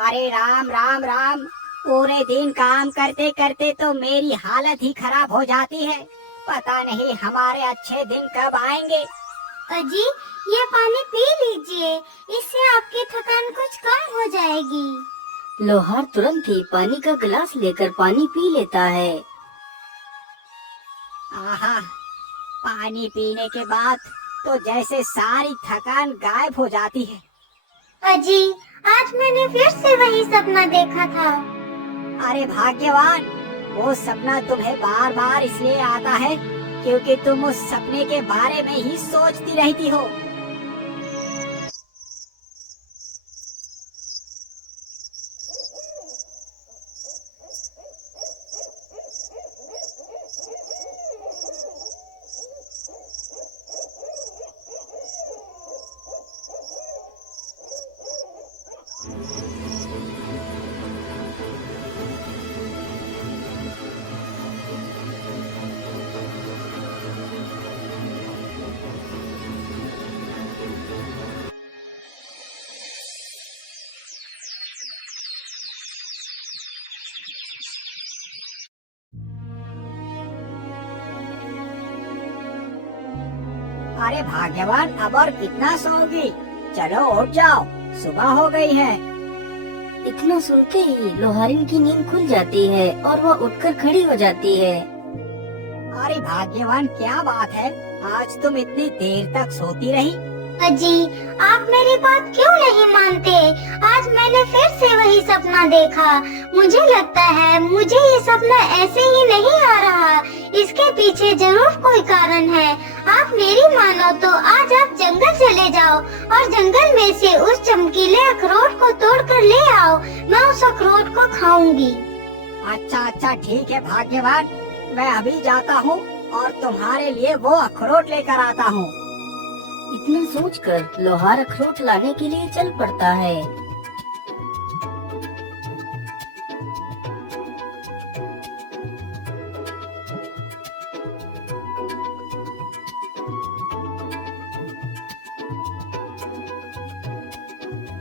अरे राम राम राम। पूरे दिन काम करते करते तो मेरी हालत ही खराब हो जाती है। पता नहीं हमारे अच्छे दिन कब आएंगे। अजी, ये पानी पी लीजिए, इससे आपकी थकान कुछ कम हो जाएगी। लोहार तुरंत ही पानी का गिलास लेकर पानी पी लेता है। आहा, पानी पीने के बाद तो जैसे सारी थकान गायब हो जाती है। अजी, आज मैंने फिर से वही सपना देखा था। अरे भाग्यवान, वो सपना तुम्हें बार बार इसलिए आता है क्योंकि तुम उस सपने के बारे में ही सोचती रहती हो। अरे भाग्यवान, अब और कितना सोओगी? चलो उठ जाओ, सुबह हो गई है। इतना सुनते ही लोहारिन की नींद खुल जाती है और वह उठकर खड़ी हो जाती है। अरे भाग्यवान, क्या बात है, आज तुम इतनी देर तक सोती रही? अजी, आप मेरी बात क्यों नहीं मानते? आज मैंने फिर से वही सपना देखा। मुझे लगता है मुझे ये सपना ऐसे ही नहीं आ रहा, इसके पीछे जरूर कोई कारण है। आप मेरी मानो तो आज आप जंगल चले जाओ और जंगल में से उस चमकीले अखरोट को तोड़ कर ले आओ। मैं उस अखरोट को खाऊंगी। अच्छा अच्छा, ठीक है भाग्यवान, मैं अभी जाता हूँ और तुम्हारे लिए वो अखरोट लेकर आता हूँ। इतना सोचकर लोहार अखरोट लाने के लिए चल पड़ता है।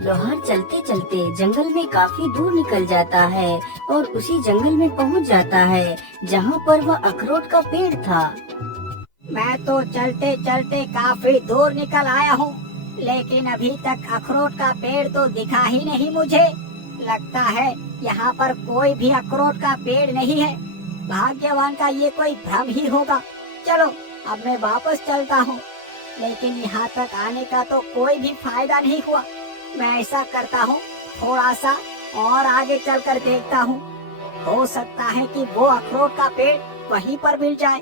लोहार चलते चलते जंगल में काफी दूर निकल जाता है और उसी जंगल में पहुंच जाता है जहां पर वह अखरोट का पेड़ था। मैं तो चलते चलते काफी दूर निकल आया हूँ, लेकिन अभी तक अखरोट का पेड़ तो दिखा ही नहीं मुझे। लगता है यहाँ पर कोई भी अखरोट का पेड़ नहीं है। भाग्यवान का ये कोई भ्रम ही होगा। चलो अब मैं वापस चलता हूँ, लेकिन यहाँ तक आने का तो कोई भी फायदा नहीं हुआ। मैं ऐसा करता हूँ, थोड़ा सा और आगे चलकर देखता हूँ, हो सकता है कि वो अखरोट का पेड़ वहीं पर मिल जाए।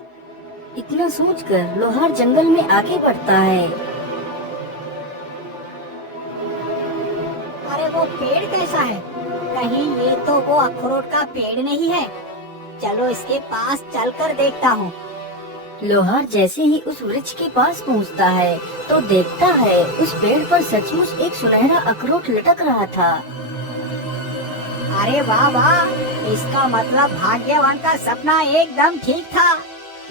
इतना सोचकर लोहार जंगल में आगे बढ़ता है। अरे वो पेड़ कैसा है? कहीं ये तो वो अखरोट का पेड़ नहीं है। चलो इसके पास चलकर देखता हूँ। लोहार जैसे ही उस वृक्ष के पास पहुंचता है तो देखता है उस पेड़ पर सचमुच एक सुनहरा अखरोट लटक रहा था। अरे वाह वाह, इसका मतलब भाग्यवान का सपना एकदम ठीक था।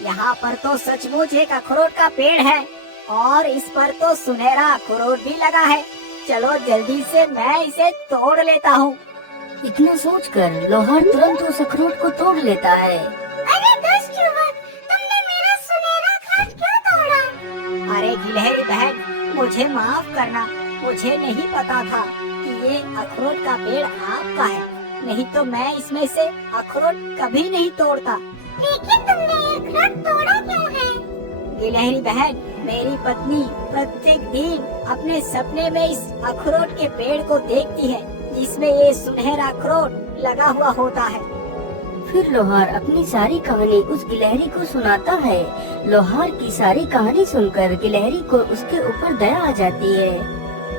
यहाँ पर तो सचमुच एक अखरोट का पेड़ है और इस पर तो सुनहरा अखरोट भी लगा है। चलो जल्दी से मैं इसे तोड़ लेता हूँ। इतना सोचकर लोहार तुरंत उस अखरोट को तोड़ लेता है। अरे दुष्ट युवक, तुमने मेरा सुनहरा अखरोट क्यों तोड़ा? अरे गिलहरी बहन, मुझे माफ करना, मुझे नहीं पता था कि ये अखरोट का पेड़ आपका है, नहीं तो मैं इसमें से अखरोट कभी नहीं तोड़ता। लेकिन तुमने ये अखरोट तोड़ा क्यों है? गिलहरी बहन, मेरी पत्नी प्रत्येक दिन अपने सपने में इस अखरोट के पेड़ को देखती है जिसमें ये सुनहरा अखरोट लगा हुआ होता है। फिर लोहार अपनी सारी कहानी उस गिलहरी को सुनाता है। लोहार की सारी कहानी सुनकर गिलहरी को उसके ऊपर दया आ जाती है।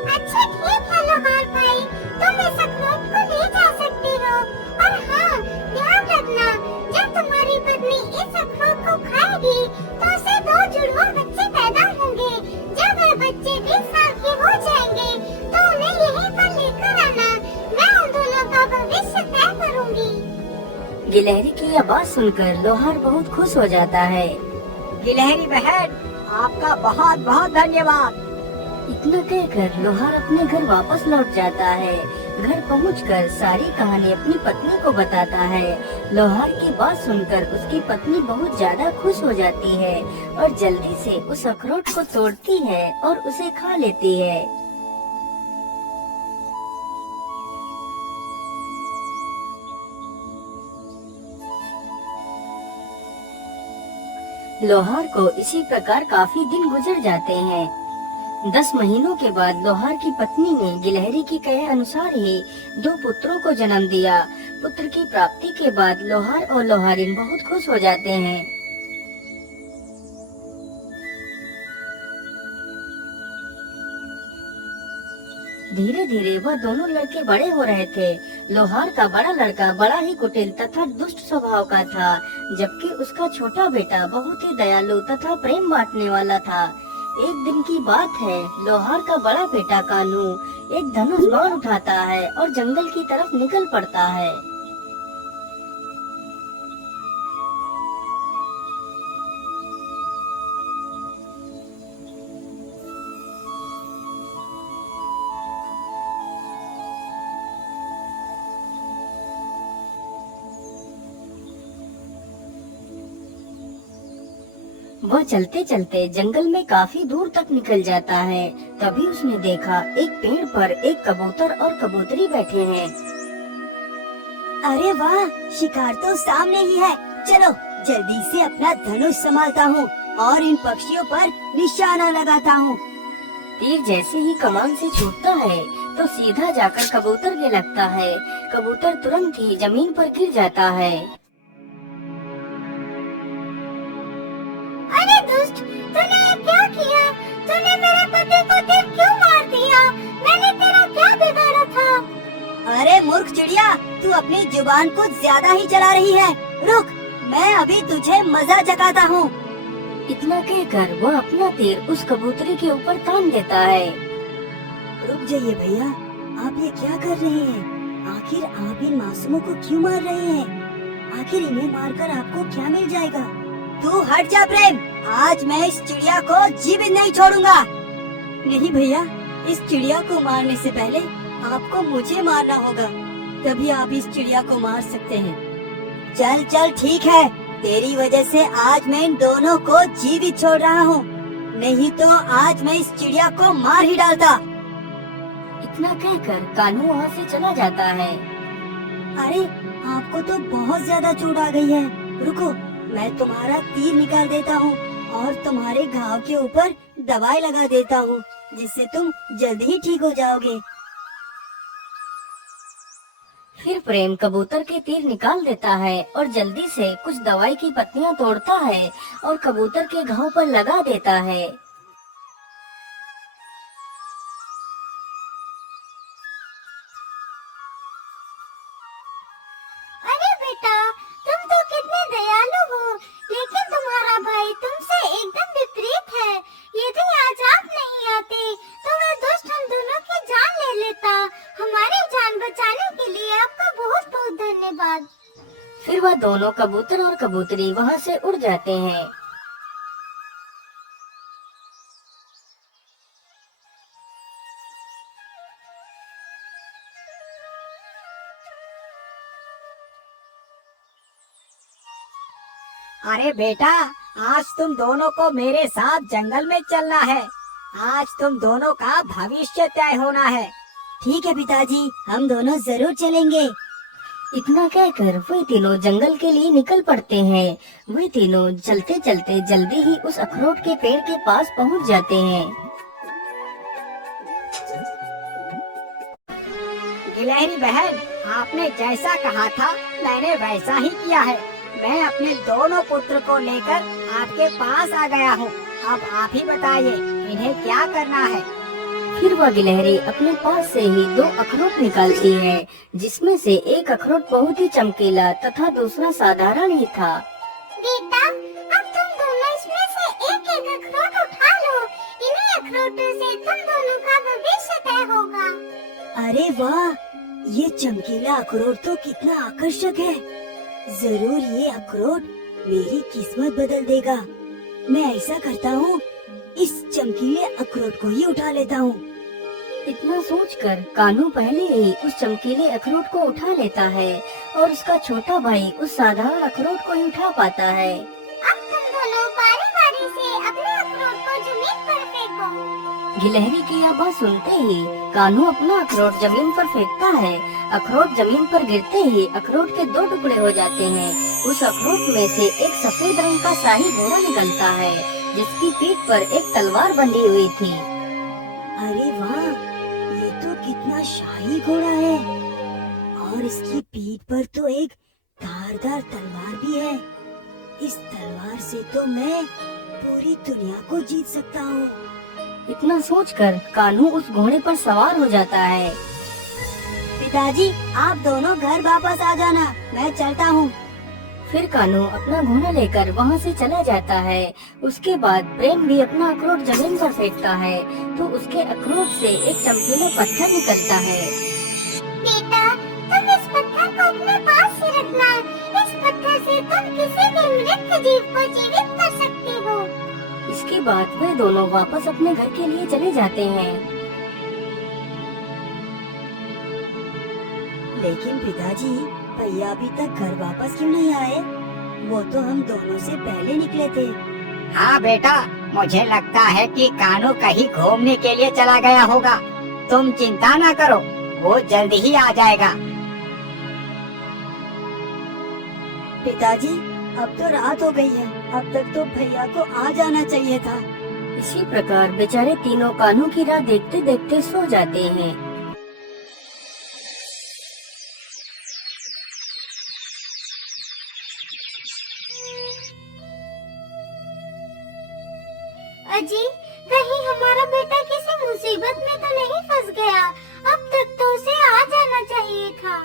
अच्छा ठीक है लोहार भाई, तुम इस अखरोट को ले जा सकते हो। और हाँ, ध्यान रखना, जब तुम्हारी पत्नी इस अखरोट को खाएगी तो उसे 2 जुड़वा बच्चे पैदा होंगे। जब वह बच्चे 20 साल के हो जाएंगे तो उन्हें यहीं पर लेकर आना। मैं उन दोनों का भविष्य तय करूँगी। गिलहरी की यह बात सुनकर लोहार बहुत खुश हो जाता है। गिलहरी बहन, आपका बहुत बहुत धन्यवाद। इतना कहकर लोहार अपने घर वापस लौट जाता है। घर पहुंचकर सारी कहानी अपनी पत्नी को बताता है। लोहार की बात सुनकर उसकी पत्नी बहुत ज्यादा खुश हो जाती है और जल्दी से उस अखरोट को तोड़ती है और उसे खा लेती है। लोहार को इसी प्रकार काफी दिन गुजर जाते हैं। 10 महीनों के बाद लोहार की पत्नी ने गिलहरी के कहे अनुसार ही 2 पुत्रों को जन्म दिया। पुत्र की प्राप्ति के बाद लोहार और लोहारिन बहुत खुश हो जाते हैं। धीरे धीरे वह दोनों लड़के बड़े हो रहे थे। लोहार का बड़ा लड़का बड़ा ही कुटिल तथा दुष्ट स्वभाव का था, जबकि उसका छोटा बेटा बहुत ही दयालु तथा प्रेम बांटने वाला था। एक दिन की बात है, लोहार का बड़ा बेटा कानू एक धनुष बाण उठाता है और जंगल की तरफ निकल पड़ता है। वह चलते चलते जंगल में काफी दूर तक निकल जाता है। तभी उसने देखा एक पेड़ पर एक कबूतर और कबूतरी बैठे हैं। अरे वाह, शिकार तो सामने ही है। चलो जल्दी से अपना धनुष संभालता हूँ और इन पक्षियों पर निशाना लगाता हूँ। तीर जैसे ही कमान से छूटता है तो सीधा जाकर कबूतर के लगता है। कबूतर तुरंत ही जमीन पर गिर जाता है। अरे दुष्ट, तूने ये क्या किया? तूने मेरे पति को तीर क्यों मार दिया? मैंने तेरा क्या बिगाड़ा था? अरे मूर्ख चिड़िया, तू अपनी जुबान कुछ ज्यादा ही चला रही है। रुक, मैं अभी तुझे मजा चखाता हूँ। इतना कहकर वह अपना तीर उस कबूतरी के ऊपर तान देता है। रुक जाइए भैया, आप ये क्या कर रहे हैं? आखिर आप इन मासूमों को क्यों मार रहे हैं? आखिर इन्हें मारकर आपको क्या मिल जाएगा? तू हट जा प्रेम, आज मैं इस चिड़िया को जीवित नहीं छोड़ूंगा। नहीं भैया, इस चिड़िया को मारने से पहले आपको मुझे मारना होगा, तभी आप इस चिड़िया को मार सकते हैं। चल चल ठीक है, तेरी वजह से आज मैं इन दोनों को जीवित छोड़ रहा हूँ, नहीं तो आज मैं इस चिड़िया को मार ही डालता। इतना कहकर कान्हू वहाँ से चला जाता है। अरे आपको तो बहुत ज्यादा चोट आ गई है। रुको, मैं तुम्हारा तीर निकाल देता हूँ और तुम्हारे घाव के ऊपर दवाई लगा देता हूँ, जिससे तुम जल्दी ही ठीक हो जाओगे। फिर प्रेम कबूतर के तीर निकाल देता है और जल्दी से कुछ दवाई की पत्तियां तोड़ता है और कबूतर के घाव पर लगा देता है। अरे बेटा, तुम तो कितने दयालु हो, लेकिन तुम्हारा भाई तुमसे एकदम विपरीत है। यदि आज आप नहीं आते तो वह दुष्ट हम दोनों की जान ले लेता। हमारी जान बचाने के लिए आपका बहुत बहुत धन्यवाद। फिर वह दोनों कबूतर और कबूतरी वहाँ से उड़ जाते हैं। अरे बेटा, आज तुम दोनों को मेरे साथ जंगल में चलना है। आज तुम दोनों का भविष्य तय होना है। ठीक है पिताजी, हम दोनों जरूर चलेंगे। इतना कहकर वे तीनों जंगल के लिए निकल पड़ते हैं। वे तीनों चलते चलते जल्दी ही उस अखरोट के पेड़ के पास पहुंच जाते हैं। गिलहरी बहन, आपने जैसा कहा था मैंने वैसा ही किया है। मैं अपने दोनों पुत्र को लेकर आपके पास आ गया हूँ। अब आप ही बताइए इन्हें क्या करना है। फिर वह गिलहरी अपने पास से ही 2 अखरोट निकालती है, जिसमें से एक अखरोट बहुत ही चमकीला तथा दूसरा साधारण ही था। बेटा, अब तुम दोनों इसमें से एक एक अखरोट उठा लो। इन्हीं अखरोटों से तुम दोनों का भविष्य तय होगा। अरे वाह, ये चमकीला अखरोट तो कितना आकर्षक है। जरूर ये अखरोट मेरी किस्मत बदल देगा। मैं ऐसा करता हूँ, इस चमकीले अखरोट को ही उठा लेता हूँ। इतना सोचकर कान्हू पहले ही उस चमकीले अखरोट को उठा लेता है और उसका छोटा भाई उस साधारण अखरोट को ही उठा पाता है। अब तुम दोनों बारी-बारी से अपने अखरोट को जमीन पर फेंको। गिलहरी की यह बात सुनते ही कान्हू अपना अखरोट जमीन पर फेंकता है। अखरोट जमीन पर गिरते ही अखरोट के 2 टुकड़े हो जाते हैं। उस अखरोट में से एक सफेद रंग का शाही घोड़ा निकलता है, जिसकी पीठ पर एक तलवार बंधी हुई थी। अरे वाह, ये तो कितना शाही घोड़ा है और इसकी पीठ पर तो एक धारदार तलवार भी है। इस तलवार से तो मैं पूरी दुनिया को जीत सकता हूँ। इतना सोचकर कान्हू उस घोड़े पर सवार हो जाता है। पिताजी, आप दोनों घर वापस आ जाना, मैं चलता हूँ। फिर कान्हू अपना घोड़ा लेकर वहाँ से चला जाता है। उसके बाद प्रेम भी अपना अखरोट जमीन पर फेंकता है तो उसके अखरोट से एक चमकीला पत्थर निकलता है। बेटा, तुम इस पत्थर को अपने पास ही रखना। इस पत्थर से तुम किसी भी मृत जीव को जीवित कर सकते हो। इसके बाद वे दोनों वापस अपने घर के लिए चले जाते हैं। लेकिन पिताजी, भैया अभी तक घर वापस क्यों नहीं आए? वो तो हम दोनों से पहले निकले थे। हाँ बेटा, मुझे लगता है कि कान्हू कहीं घूमने के लिए चला गया होगा। तुम चिंता ना करो, वो जल्द ही आ जाएगा। पिताजी, अब तो रात हो गई है, अब तक तो भैया को आ जाना चाहिए था। इसी प्रकार बेचारे तीनों कान्हू की राह देखते देखते सो जाते हैं। अजी, कहीं हमारा बेटा किसी मुसीबत में तो नहीं फंस गया? अब तक तो उसे आ जाना चाहिए था।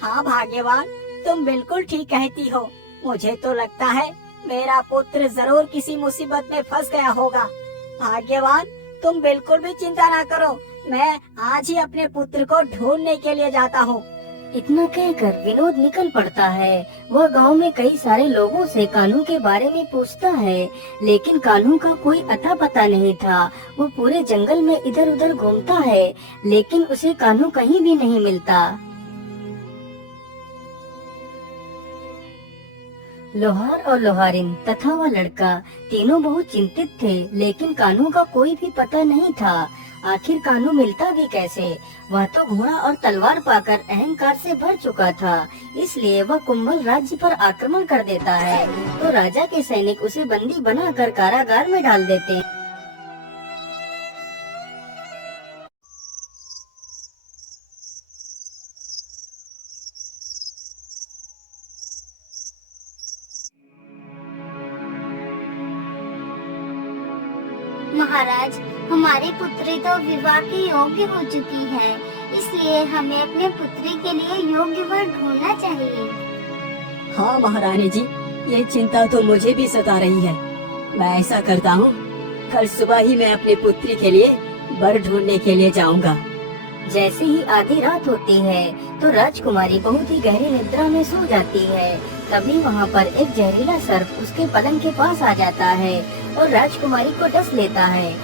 हाँ भाग्यवान, तुम बिल्कुल ठीक कहती हो। मुझे तो लगता है मेरा पुत्र जरूर किसी मुसीबत में फंस गया होगा। भाग्यवान, तुम बिल्कुल भी चिंता ना करो, मैं आज ही अपने पुत्र को ढूंढने के लिए जाता हूँ। इतना कहकर विनोद निकल पड़ता है। वह गांव में कई सारे लोगों से कान्हू के बारे में पूछता है, लेकिन कान्हू का कोई अता पता नहीं था। वो पूरे जंगल में इधर उधर घूमता है, लेकिन उसे कान्हू कहीं भी नहीं मिलता। लोहार और लोहारिन तथा वह लड़का तीनों बहुत चिंतित थे, लेकिन कान्हू का कोई भी पता नहीं था। आखिर कान्हू मिलता भी कैसे? वह तो घोड़ा और तलवार पाकर अहंकार से भर चुका था, इसलिए वह कुंभल राज्य पर आक्रमण कर देता है। तो राजा के सैनिक उसे बंदी बनाकर कारागार में डाल देते हैं। महाराज, हमारी पुत्री तो विवाह के योग्य हो चुकी है, इसलिए हमें अपने पुत्री के लिए योग्य वर ढूंढना चाहिए। हाँ महारानी जी, ये चिंता तो मुझे भी सता रही है। मैं ऐसा करता हूँ, कल सुबह ही मैं अपनी पुत्री के लिए वर ढूंढने के लिए जाऊँगा। जैसे ही आधी रात होती है तो राजकुमारी बहुत ही गहरी निद्रा में सो जाती है। तभी वहाँ पर एक जहरीला सर्प उसके पलंग के पास आ जाता है और राजकुमारी को डस लेता है।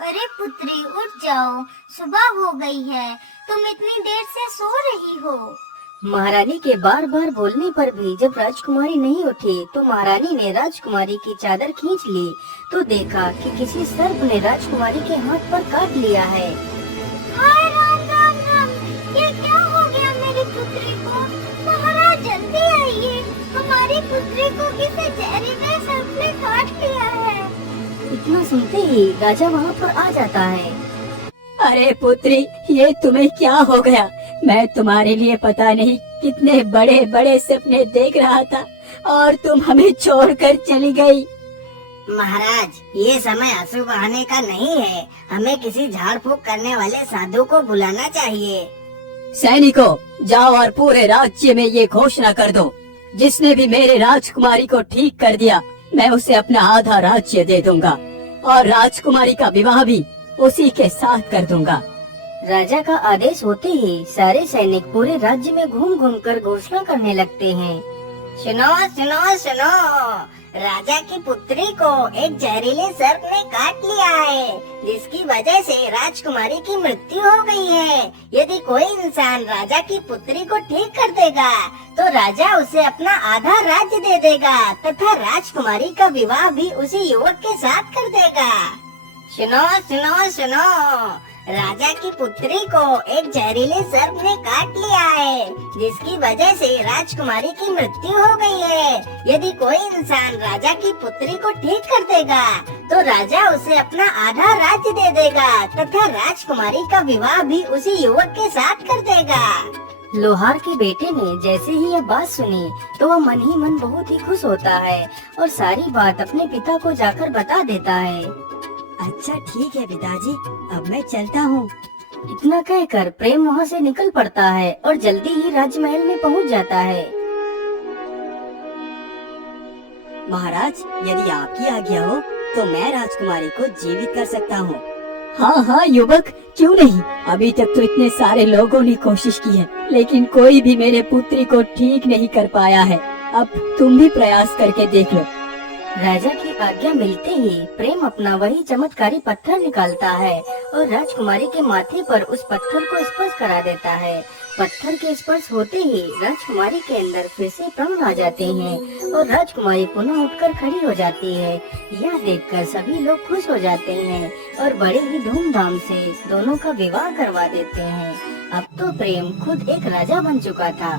अरे पुत्री, उठ जाओ, सुबह हो गई है, तुम इतनी देर से सो रही हो। महारानी के बार बार बोलने पर भी जब राजकुमारी नहीं उठी तो महारानी ने राजकुमारी की चादर खींच ली तो देखा कि किसी सर्प ने राजकुमारी के हाथ पर काट लिया है। हाय राम राम राम, ये क्या हो गया मेरी पुत्री को? महाराज जल्दी आइए, हमारी पुत्री को किसी जहरीले सर्प ने काट लिया है। इतना सुनते ही राजा वहाँ पर आ जाता है। अरे पुत्री, ये तुम्हें क्या हो गया? मैं तुम्हारे लिए पता नहीं कितने बड़े बड़े सपने देख रहा था और तुम हमें छोड़कर चली गई। महाराज, ये समय आंसू बहाने का नहीं है, हमें किसी झाड़ फूक करने वाले साधु को बुलाना चाहिए। सैनिकों, जाओ और पूरे राज्य में ये घोषणा कर दो, जिसने भी मेरे राजकुमारी को ठीक कर दिया, मैं उसे अपना आधा राज्य दे दूंगा। और राजकुमारी का विवाह भी उसी के साथ कर दूंगा। राजा का आदेश होते ही सारे सैनिक पूरे राज्य में घूम घूम कर घोषणा करने लगते हैं। सुनो सुनो सुनो, राजा की पुत्री को एक जहरीले सर्प ने काट लिया है, जिसकी वजह से राजकुमारी की मृत्यु हो गई है। यदि कोई इंसान राजा की पुत्री को ठीक कर देगा तो राजा उसे अपना आधा राज्य दे देगा तथा राजकुमारी का विवाह भी उसी युवक के साथ कर देगा। सुनो सुनो सुनो, राजा की पुत्री को एक जहरीले सर्प ने काट लिया है, जिसकी वजह से राजकुमारी की मृत्यु हो गई है। यदि कोई इंसान राजा की पुत्री को ठीक कर देगा तो राजा उसे अपना आधा राज्य दे देगा तथा राजकुमारी का विवाह भी उसी युवक के साथ कर देगा। लोहार के बेटे ने जैसे ही यह बात सुनी तो वह मन ही मन बहुत ही खुश होता है और सारी बात अपने पिता को जाकर बता देता है। अच्छा ठीक है पिताजी, अब मैं चलता हूँ। इतना कहकर प्रेम वहाँ से निकल पड़ता है और जल्दी ही राजमहल में पहुँच जाता है। महाराज, यदि आपकी आज्ञा हो तो मैं राजकुमारी को जीवित कर सकता हूँ। हाँ हाँ युवक, क्यों नहीं। अभी तक तो इतने सारे लोगों ने कोशिश की है, लेकिन कोई भी मेरे पुत्री को ठीक नहीं कर पाया है। अब तुम भी प्रयास करके देख लो। राजा की आज्ञा मिलते ही प्रेम अपना वही चमत्कारी पत्थर निकालता है और राजकुमारी के माथे पर उस पत्थर को स्पर्श करा देता है। पत्थर के स्पर्श होते ही राजकुमारी के अंदर फिर से प्राण आ जाते हैं और राजकुमारी पुनः उठकर खड़ी हो जाती है। यह देखकर सभी लोग खुश हो जाते हैं और बड़े ही धूमधाम से दोनों का विवाह करवा देते हैं। अब तो प्रेम खुद एक राजा बन चुका था।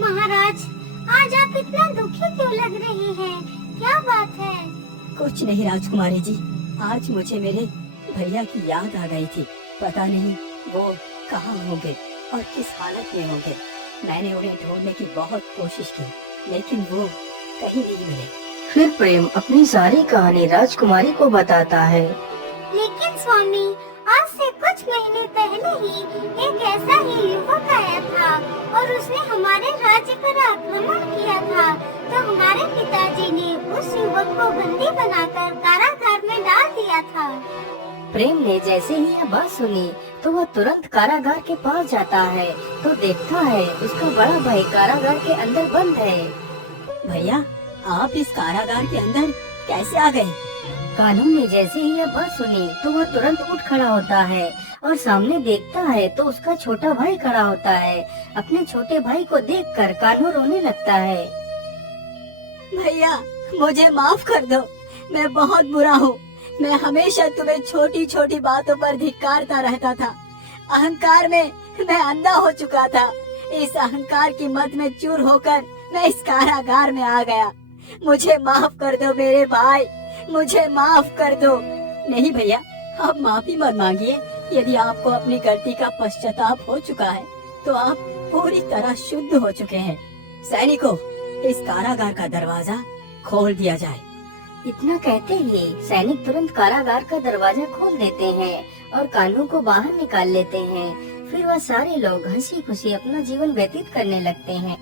महाराज, आज आप इतना दुखी क्यों लग रही हैं? क्या बात है? कुछ नहीं राजकुमारी जी, आज मुझे मेरे भैया की याद आ गई थी। पता नहीं वो कहाँ होंगे और किस हालत में होंगे। मैंने उन्हें ढूंढने की बहुत कोशिश की, लेकिन वो कहीं नहीं मिले। फिर प्रेम अपनी सारी कहानी राजकुमारी को बताता है। लेकिन स्वामी, आज से कुछ महीने पहले ही एक ऐसा ही युवक आया था और उसने हमारे राज्य पर आक्रमण किया था, तो हमारे पिताजी ने उस युवक को बंदी बनाकर कारागार में डाल दिया था। प्रेम ने जैसे ही यह बात सुनी तो वह तुरंत कारागार के पास जाता है तो देखता है उसका बड़ा भाई कारागार के अंदर बंद है। भैया, आप इस कारागार के अंदर कैसे आ गए? कानून ने जैसे ही यह बात सुनी तो वह तुरंत उठ खड़ा होता है और सामने देखता है तो उसका छोटा भाई खड़ा होता है। अपने छोटे भाई को देखकर कान्हू रोने लगता है। भैया, मुझे माफ कर दो, मैं बहुत बुरा हूँ। मैं हमेशा तुम्हें छोटी छोटी बातों पर धिक्कारता रहता था। अहंकार में मैं अंधा हो चुका था। इस अहंकार की मद में चूर होकर मैं इस कारागार में आ गया। मुझे माफ कर दो मेरे भाई, मुझे माफ कर दो। नहीं भैया, आप माफी मत मांगिए। यदि आपको अपनी गलती का पश्चाताप हो चुका है तो आप पूरी तरह शुद्ध हो चुके हैं। सैनिकों, इस कारागार का दरवाजा खोल दिया जाए। इतना कहते ही सैनिक तुरंत कारागार का दरवाजा खोल देते हैं और कान्हू को बाहर निकाल लेते हैं। फिर वह सारे लोग हंसी खुशी अपना जीवन व्यतीत करने लगते हैं।